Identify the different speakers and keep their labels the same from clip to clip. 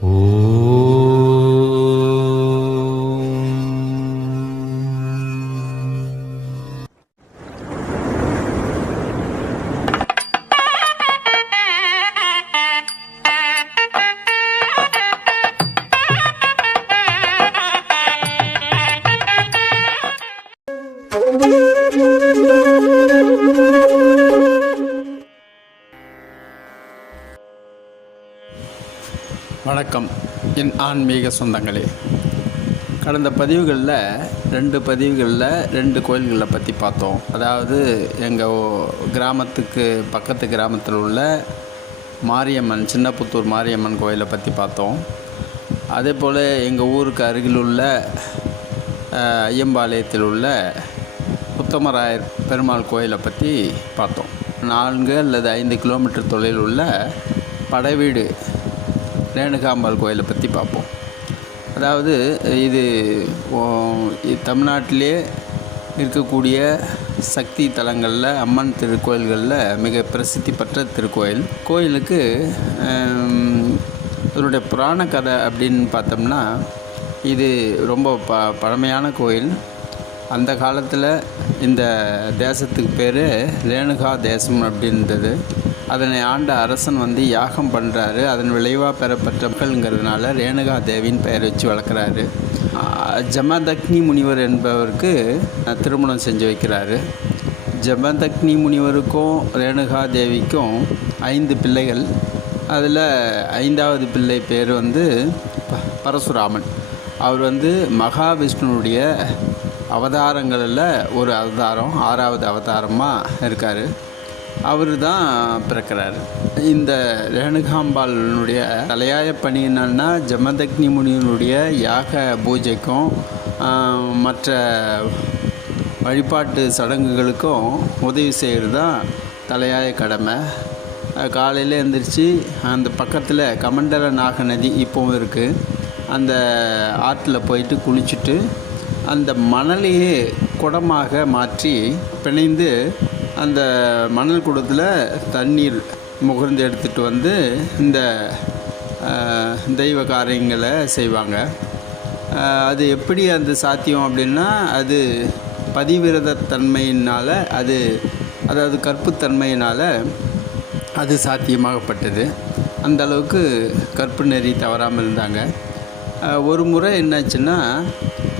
Speaker 1: Oh. வணக்கம். என் ஆன்மீக சொந்தங்களே. கடந்த பதிவுகளில் ரெண்டு பதிவுகளில் ரெண்டு கோயில்களை பற்றி பார்த்தோம். அதாவது எங்கள் கிராமத்துக்கு பக்கத்து கிராமத்தில் உள்ள மாரியம்மன் சின்னப்புத்தூர் மாரியம்மன் கோயிலை பற்றி பார்த்தோம். அதே போல் எங்கள் ஊருக்கு அருகில் உள்ள ஐயம்பாளையத்தில் உள்ள உத்தமராயர் பெருமாள் கோயிலை பற்றி பார்த்தோம். நான்கு அல்லது ஐந்து கிலோமீட்டர் தொலைவில் உள்ள படைவீடு ரேணுகாம்பாள் கோயிலை பற்றி பார்ப்போம். அதாவது இது தமிழ்நாட்டிலே இருக்கக்கூடிய சக்தி தலங்களில் அம்மன் திருக்கோயில்களில் மிக பிரசித்தி பெற்ற திருக்கோயில். கோயிலுக்கு இதனுடைய புராண கதை அப்படின்னு பார்த்தோம்னா இது ரொம்ப ப பழமையான கோயில். அந்த காலத்தில் இந்த தேசத்துக்கு பேர் ரேணுகா தேசம் அப்படின்றது. அதனை ஆண்ட அரசன் வந்து யாகம் பண்ணுறாரு அதன் விளைவாக பெறப்பட்ட மக்கள்ங்கிறதுனால ரேணுகா தேவின்னு பெயர் வச்சு வளர்க்குறாரு. ஜமதக்னி முனிவர் என்பவருக்கு திருமணம் செஞ்சு வைக்கிறாரு. ஜமதக்னி முனிவருக்கும் ரேணுகா தேவிக்கும் ஐந்து பிள்ளைகள். அதில் ஐந்தாவது பிள்ளை பேர் வந்து ப- பரசுராமன். அவர் வந்து மகாவிஷ்ணுனுடைய அவதாரங்களில் ஒரு அவதாரம் ஆறாவது அவதாரமாக இருக்கார். அவர் தான் பிறக்கிறார். இந்த ரேணுகாம்பாலனுடைய தலையாய பணி என்னன்னா ஜமதக்னி முனிவனுடைய யாக பூஜைக்கும் மற்ற வழிபாட்டு சடங்குகளுக்கும் உதவி செய்கிறது தான் தலையாய கடமை. காலையில் எழுந்திரிச்சு அந்த பக்கத்தில் கமண்டல நாக நதி இப்போவும் இருக்குது அந்த ஆற்றில் போயிட்டு குளிச்சுட்டு அந்த மணலையே குடமாக மாற்றி பிணைந்து அந்த மணல் குடத்தில் தண்ணீர் முகர்ந்து எடுத்துகிட்டு வந்து இந்த தெய்வ காரியங்களை செய்வாங்க. அது எப்படி அந்த சாத்தியம் அப்படின்னா அது பதிவிரதத்தன்மையினால் அது அதாவது கற்புத்தன்மையினால் அது சாத்தியமாகப்பட்டது. அந்த அளவுக்கு கற்பு நெறி தவறாமல் இருந்தாங்க. ஒரு முறை என்னாச்சுன்னா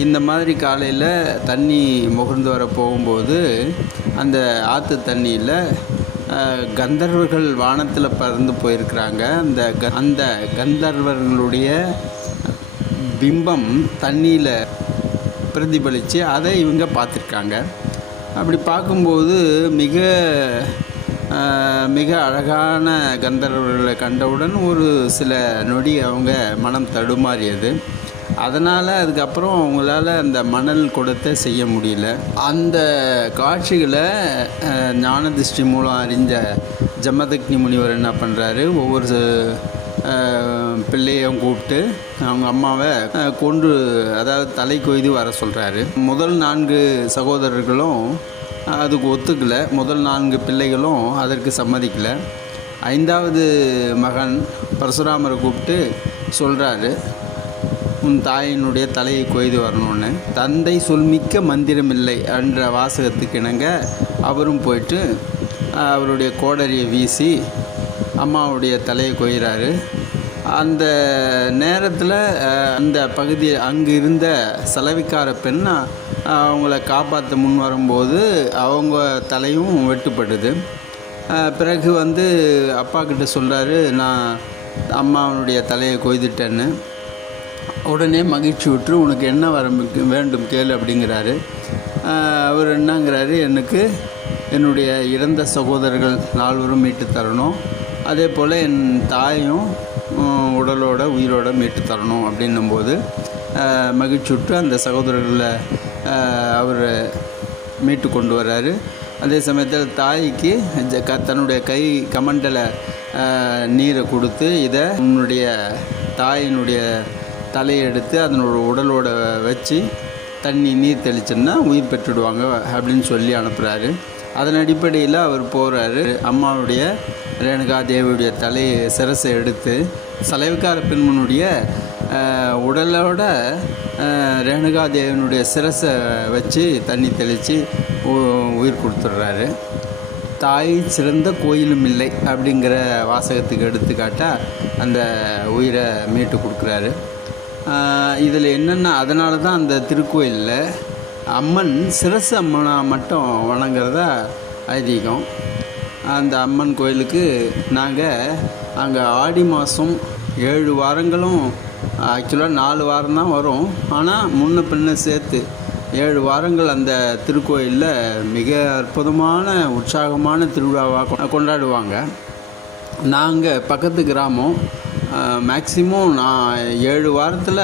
Speaker 1: இந்த மாதிரி காலையில் தண்ணி முகர்ந்து வர போகும்போது அந்த ஆற்று தண்ணியில் கந்தர்வர்கள் வானத்தில் பறந்து போயிருக்கிறாங்க. அந்த க- அந்த கந்தர்வர்களுடைய பிம்பம் தண்ணியில் பிரதிபலித்து அதை இவங்க பார்த்துருக்காங்க. அப்படி பார்க்கும்போது மிக மிக அழகான கந்தர்வர்களை கண்டவுடன் ஒரு சில நொடி அவங்க மனம் தடுமாறியது. அதனால் அதுக்கப்புறம் அவங்களால அந்த மணல் குடத்தை செய்ய முடியல. அந்த காட்சிகளை ஞானதிஷ்டி ஞான திருஷ்டி மூலம் அறிஞ்ச ஜமதக்னி முனிவர் என்ன பண்ணுறாரு ஒவ்வொரு பிள்ளையும் கூப்பிட்டு அவங்க அம்மாவை கொன்று அதாவது தலை கொய்து வர சொல்கிறாரு முதல் நான்கு சகோதரர்களும் அதுக்கு ஒத்துக்கலை. முதல் நான்கு பிள்ளைகளும் அதற்கு சம்மதிக்கலை. ஐந்தாவது மகன் பரசுராமரை கூப்பிட்டு சொல்கிறாரு உன் தாயினுடைய தலையை கொய்து வரணும்னு. தந்தை சொல்மிக்க மந்திரமில்லை என்ற வாசகத்துக்கு இணங்க அவரும் போயிட்டு அவருடைய கோடரியை வீசி அம்மாவுடைய தலையை கொய்கிறாரு அந்த நேரத்தில் அந்த பகுதி அங்கு இருந்த செலவிக்கார பெண் அவங்கள காப்பாற்ற முன் வரும்போது அவங்க தலையும் வெட்டுப்படுது பிறகு வந்து அப்பா கிட்ட சொல்கிறாரு நான் அம்மாவனுடைய தலையை கொய்துட்டேன்னு. உடனே மகிழ்ச்சி விட்டு உனக்கு என்ன வர வேண்டும் கேள் அப்படிங்கிறாரு. அவர் என்னங்கிறாரு எனக்கு என்னுடைய இறந்த சகோதரர்கள் நால்வரும் மீட்டு தரணும். அதே போல் என் தாயும் உடலோட உயிரோட மீட்டு தரணும் அப்படின்னும்போது மகிழ்ச்சி விட்டு அந்த சகோதரர்களை அவர் மீட்டு கொண்டு வர்றாரு. அதே சமயத்தில் தாய்க்கு க- தன்னுடைய கை கமண்டல நீரை கொடுத்து இதை உன்னுடைய தாயினுடைய தலையை எடுத்து அதனோட உடலோட வச்சு தண்ணி நீர் தெளிச்சோன்னா உயிர் பெற்றுடுவாங்க அப்படின்னு சொல்லி அனுப்புகிறாரு அதன் அடிப்படையில் அவர் போகிறாரு அம்மாவுடைய ரேணுகா தேவியுடைய தலையை சிரசை எடுத்து சலைவுக்கார பெண்மனுடைய உடலோட ரேணுகா தேவனுடைய சிரசை வச்சு தண்ணி தெளித்து உயிர் கொடுத்துட்றாரு. தாய் சிறந்த கோயிலும் இல்லை அப்படிங்கிற வாசகத்துக்கு எடுத்துக்காட்டால் அந்த உயிரை மீட்டு கொடுக்குறாரு. இதில் என்னென்ன அதனால தான் அந்த திருக்கோயிலில் அம்மன் சிரசு அம்மனாக மட்டும் வணங்குறதா ஐதீகம். அந்த அம்மன் கோயிலுக்கு நாங்கள் அங்கே ஆடி மாதம் ஏழு வாரங்களும் ஆக்சுவலாக நாலு வாரம் தான் வரும். ஆனால் முன்ன பின்ன சேர்த்து ஏழு வாரங்கள் அந்த திருக்கோயிலில் மிக அற்புதமான உற்சாகமான திருவிழாவாக கொண்டாடுவாங்க. நாங்கள் பக்கத்து கிராமம் மேக்ஸிமம் நான் ஏழு வாரத்தில்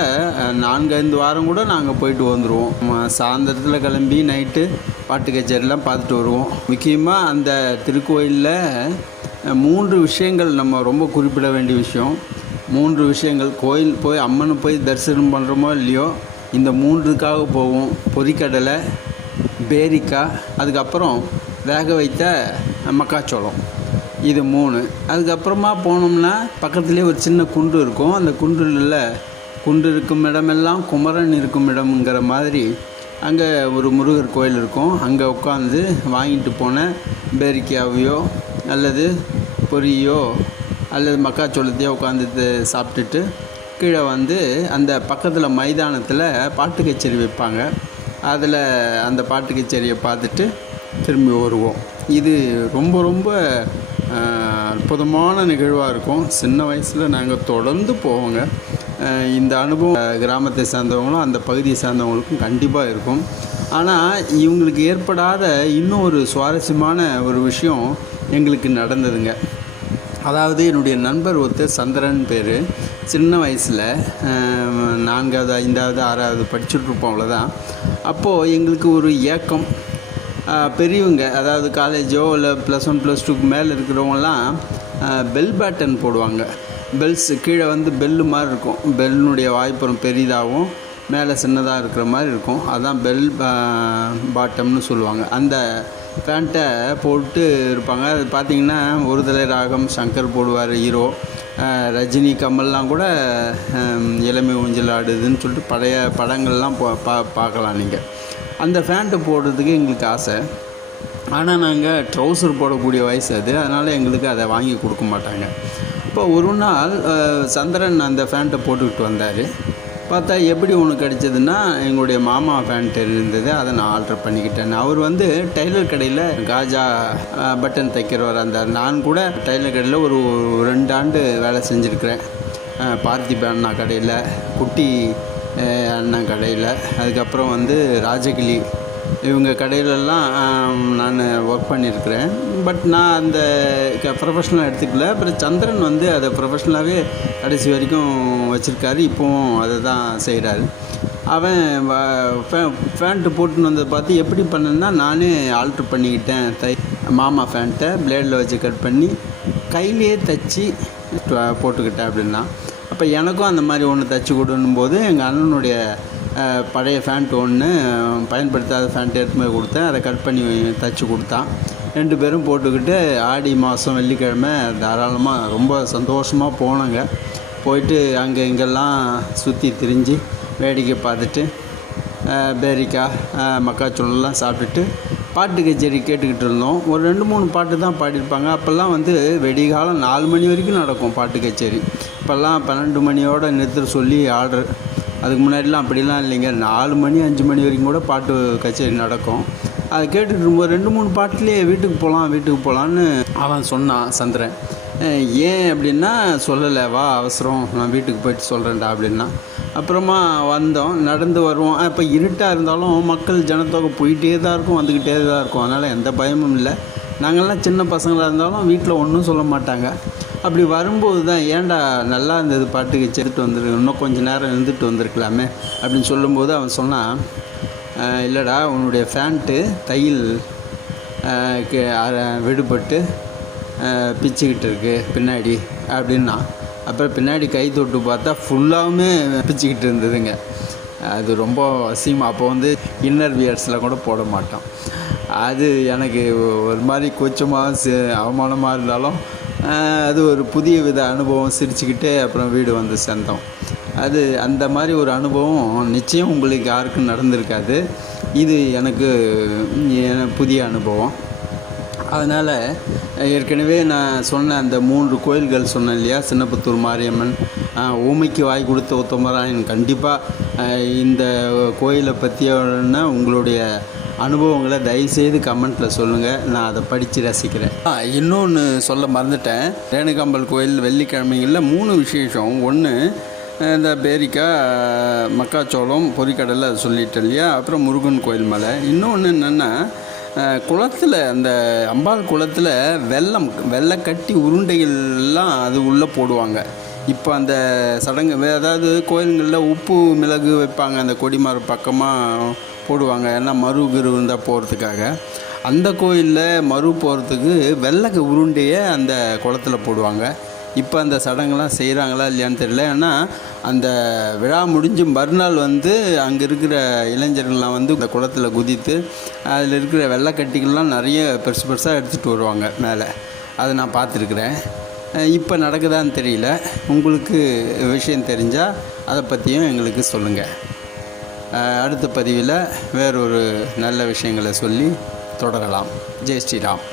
Speaker 1: நான்கு ஐந்து வாரம் கூட நாங்கள் போயிட்டு வந்துடுவோம் சாயந்தரத்தில் கிளம்பி நைட்டு பாட்டு கச்சேரிலாம் பார்த்துட்டு வருவோம். முக்கியமாக அந்த திருக்கோயிலில் மூன்று விஷயங்கள் நம்ம ரொம்ப குறிப்பிட வேண்டிய விஷயம். மூன்று விஷயங்கள் கோயில் போய் அம்மனை போய் தரிசனம் பண்ணுறோமோ இல்லையோ இந்த மூன்றுக்காக போவோம். பொரிக்கடலை பேரிக்காய் அதுக்கப்புறம் வேக வைத்த மக்காச்சோளம். இது மூணு. அதுக்கப்புறமா போனோம்னா பக்கத்துலேயே ஒரு சின்ன குன்று இருக்கும். அந்த குண்டுல குன்று இருக்கும் இடமெல்லாம் குமரன் இருக்கும் இடம்ங்கிற மாதிரி அங்கே ஒரு முருகர் கோயில் இருக்கும். அங்கே உட்காந்து வாங்கிட்டு போன பேரிக்காவையோ அல்லது பொரியோ அல்லது மக்காச்சோளத்தையோ உட்காந்து சாப்பிட்டுட்டு கீழே வந்து அந்த பக்கத்தில் மைதானத்தில் பாட்டு கச்சேரி வைப்பாங்க. அதில் அந்த பாட்டு கச்சேரியை பார்த்துட்டு திரும்பி வருவோம். இது ரொம்ப ரொம்ப அற்புதமான நிகழ்வாக இருக்கும். சின்ன வயசில் நாங்கள் தொடர்ந்து போவோங்க. இந்த அனுபவம் கிராமத்தை சார்ந்தவங்களும் அந்த பகுதியை சார்ந்தவங்களுக்கும் கண்டிப்பாக இருக்கும். ஆனால் இவங்களுக்கு ஏற்படாத இன்னும் ஒரு சுவாரஸ்யமான ஒரு விஷயம் எங்களுக்கு நடந்ததுங்க. அதாவது என்னுடைய நண்பர் ஒருத்தர் சந்திரன் பேர். சின்ன வயசில் நான்காவது ஐந்தாவது ஆறாவது படிச்சுட்ருப்போம் அவ்வளோதான் அப்போது எங்களுக்கு ஒரு ஏக்கம் பெரியவங்க அதாவது காலேஜோ இல்லை ப்ளஸ் ஒன் ப்ளஸ் டூக்கு மேலே இருக்கிறவங்கலாம் பெல் பேட்டன் போடுவாங்க. பெல்ஸ் கீழே வந்து பெல்லு மாதிரி இருக்கும். பெல்லுனுடைய வாய்ப்புறம் பெரிதாகவும் மேலே சின்னதாக இருக்கிற மாதிரி இருக்கும். அதான் பெல் பாட்டம்னு சொல்லுவாங்க. அந்த பேண்ட்டை போட்டு இருப்பாங்க. அது பார்த்தீங்கன்னா ஒரு தலை ராகம் சங்கர் போடுவார் ஹீரோ ரஜினி கமல்லாம் கூட இளமை ஊஞ்சல் ஆடுதுன்னு சொல்லிட்டு பழைய படங்கள்லாம் பா பார்க்கலாம் நீங்கள் அந்த ஃபேண்ட்டை போடுறதுக்கு எங்களுக்கு ஆசை. ஆனால் நாங்கள் ட்ரௌசர் போடக்கூடிய வயசு அது. அதனால் எங்களுக்கு அதை வாங்கி கொடுக்க மாட்டாங்க. இப்போ ஒரு நாள் சந்திரன் அந்த ஃபேண்ட்டை போட்டுக்கிட்டு வந்தார். பார்த்தா எப்படி உனக்கு கிடச்சதுன்னா எங்களுடைய மாமா ஃபேண்ட் இருந்தது. அதை நான் ஆர்டர் பண்ணிக்கிட்டேன். அவர் வந்து டெய்லர் கடையில் காஜா பட்டன் தைக்கிறவர் அந்த நான் கூட டெய்லர் கடையில் ஒரு ரெண்டு ஆண்டு வேலை செஞ்சுருக்கிறேன். அஹ், பார்த்திப அண்ணா கடையில். குட்டி அண்ணா கடையில். அதுக்கப்புறம் வந்து ராஜகிளி. இவங்க கடையிலலாம் நான் ஒர்க் பண்ணியிருக்கிறேன். பட் நான் அந்த ப்ரொஃபஷனலாக எடுத்துக்கல. அப்புறம் சந்திரன் வந்து அதை ப்ரொஃபஷ்னலாகவே கடைசி வரைக்கும் வச்சுருக்காரு. இப்போவும் அதை தான் செய்கிறாரு அவன் ஃபேண்ட்டு போட்டுன்னு வந்ததை பார்த்து எப்படி பண்ணேன்னா நானே ஆல்ட்ரு பண்ணிக்கிட்டேன். தை மாமா ஃபேண்ட்டை பிளேடில் வச்சு கட் பண்ணி கையிலேயே தைச்சி போட்டுக்கிட்டேன் அப்படின்னா. அப்போ எனக்கும் அந்த மாதிரி ஒன்று தைச்சி கொடுன்னும் போது எங்கள் அண்ணனுடைய பழைய ஃபேண்ட் ஒன்று பயன்படுத்தாத ஃபேண்ட் எடுத்து போய் கொடுத்தேன். அதை கட் பண்ணி தைச்சி கொடுத்தான். ரெண்டு பேரும் போட்டுக்கிட்டு ஆடி மாதம் வெள்ளிக்கிழமை தாராளமாக ரொம்ப சந்தோஷமாக போனோங்க. போயிட்டு அங்கே இங்கெல்லாம் சுற்றி திரிஞ்சு வேடிக்கை பார்த்துட்டு பேரிக்காய் மக்காச்சோளம்லாம் சாப்பிட்டுட்டு பாட்டு கச்சேரி கேட்டுக்கிட்டு இருந்தோம். ஒரு ரெண்டு மூணு பாட்டு தான் பாடியிருப்பாங்க. அப்போல்லாம் வந்து வெடிகாலம் நாலு மணி வரைக்கும் நடக்கும் பாட்டு கச்சேரி. இப்போல்லாம் பன்னெண்டு மணியோட நிறுத்த சொல்லி ஆர்டர் அதுக்கு முன்னாடிலாம் அப்படிலாம் இல்லைங்க. நாலு மணி அஞ்சு மணி வரைக்கும் கூட பாட்டு கச்சேரி நடக்கும். அதை கேட்டுட்டு இருக்கும்போது ரெண்டு மூணு பாட்டுலேயே வீட்டுக்கு போகலாம் வீட்டுக்கு போகலான்னு அவன் சொன்னான் சந்திரன். ஏன் அப்படின்னா சொல்லலை வா அவசரம் நான் வீட்டுக்கு போயிட்டு சொல்கிறேன்டா அப்படின்னா. அப்புறமா வந்தோம் நடந்து வருவோம். இப்போ இருட்டாக இருந்தாலும் மக்கள் ஜனத்தொகை போயிட்டே தான் இருக்கும் வந்துக்கிட்டே தான் இருக்கும். அதனால் எந்த பயமும் இல்லை. நாங்கள்லாம் சின்ன பசங்களாக இருந்தாலும் வீட்டில் ஒன்றும் சொல்ல மாட்டாங்க. அப்படி வரும்போது தான் ஏன்டா நல்லா இருந்தது பாட்டுக்கு செடுத்து வந்துருக்கு இன்னும் கொஞ்சம் நேரம் இருந்துட்டு வந்திருக்கலாமே அப்படின்னு சொல்லும்போது அவன் சொன்னான் இல்லைடா உன்னுடைய ஃபேண்ட்டு தையல் கே- விடுபட்டு பிச்சுக்கிட்டு இருக்கு பின்னாடி அப்படின்னா. அப்புறம் பின்னாடி கை தொட்டு பார்த்தா ஃபுல்லாகவுமே பிச்சுக்கிட்டு இருந்ததுங்க. அது ரொம்ப அசிங்கம். அப்போ வந்து இன்னர் வியர்ஸில் கூட போட மாட்டோம். அது எனக்கு ஒரு மாதிரி கூச்சமாக சி- அவமானமாக இருந்தாலும் அது ஒரு புதிய வித அனுபவம் சிரிச்சுக்கிட்டே அப்புறம் வீடு வந்து சேர்ந்தோம் அது அந்த மாதிரி ஒரு அனுபவம் நிச்சயம் உங்களுக்கு யாருக்கும் நடந்திருக்காது. இது எனக்கு புதிய அனுபவம். அதனால் ஏற்கனவே நான் சொன்ன அந்த மூன்று கோயில்கள் சொன்னேன் இல்லையா? சின்னப்புத்தூர் மாரியம்மன் ஊமைக்கு வாய் கொடுத்த உத்தமராயன். கண்டிப்பாக இந்த கோயிலை பற்றியான உங்களுடைய அனுபவங்களை தயவுசெய்து கமெண்ட்டில் சொல்லுங்கள் நான் அதை படித்து ரசிக்கிறேன். இன்னொன்று சொல்ல மறந்துட்டேன். ரேணுகாம்பல் கோயில் வெள்ளிக்கிழமைகளில் மூணு விசேஷம். ஒன்று இந்த பேரிக்காய் மக்காச்சோளம் பொரிக்கடலை அது சொல்லிட்டேன் இல்லையா? அப்புறம் முருகன் கோயில் மலை. இன்னொன்று என்னென்னா குளத்தில் அந்த அம்பாள் குளத்தில் வெள்ளம் வெள்ளை கட்டி உருண்டைகள்லாம் அது உள்ளே போடுவாங்க. இப்போ அந்த சடங்கு வே- அதாவது கோயில்களில் உப்பு மிளகு வைப்பாங்க அந்த கொடிமர பக்கமாக போடுவாங்க. ஏன்னா மறு கிரு இருந்தால் போகிறதுக்காக அந்த கோயிலில் மறு போகிறதுக்கு வெள்ளை உருண்டையை அந்த குளத்துல போடுவாங்க. இப்போ அந்த சடங்கெல்லாம் செய்கிறாங்களா இல்லையான்னு தெரியல. ஏன்னா அந்த விழா முடிஞ்சு மறுநாள் வந்து அங்கே இருக்கிற இளைஞர்கள்லாம் வந்து இந்த குளத்தில் குதித்து அதில் இருக்கிற வெள்ளைக்கட்டிகள்லாம் நிறைய பெருசு பெருசாக எடுத்துகிட்டு வருவாங்க மேலே. அதை நான் பார்த்துருக்குறேன். இப்போ நடக்குதான்னு தெரியல. உங்களுக்கு விஷயம் தெரிஞ்சால் அதை பற்றியும் எங்களுக்கு சொல்லுங்கள் அடுத்த பதிவில் வேறொரு நல்ல விஷயங்களை சொல்லி தொடரலாம். ஜெய் ஸ்ரீராம்.